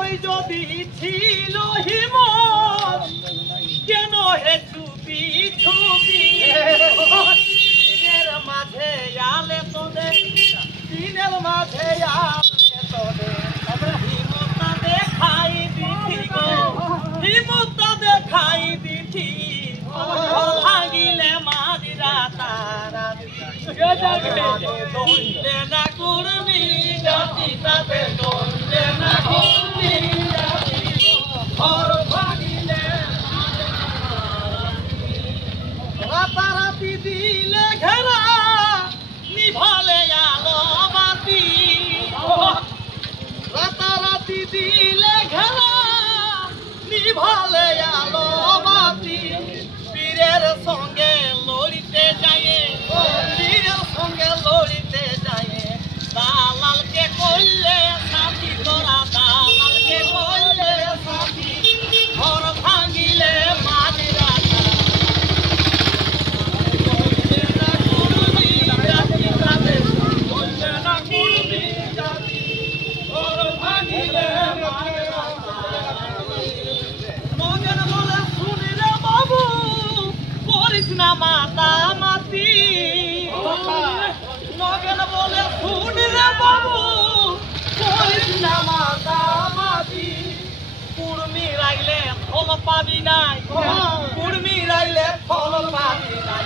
এতই যদি ছিল হিমত কেন হে চুপি চুপি দিনের মাঝে আলে তোদের দিনের মাঝে আলে তোদের হিমতটা দেখাই দিছি গো হিমতটা দেখাই দিছি ভাগিলে মাঝিরা তারা দণ্ডে না করবি জাতি তাতে দণ্ডে না করবি ঘর ভাগিলে রাতারাতি দিলে ঘেরা নিভালে আলো বাতি রাতারাতি দিলে ঘেরা নিভালে আলো বাতি বীরের সঙ্গে লড়িতে যায় বীরের সঙ্গে লড়িতে যায় দালালকে করলে সাথী তোরা দালালকে করলে সাথী ঘর ভাঙিলে মাঝিরা না মাতা মাতি নগেন বলে শুনি রে বাবু করিস না মাতা মাতি কুড়মি রাইলে ফল পাবি নাই কুড়মি রাইলে ফল পাবি নাই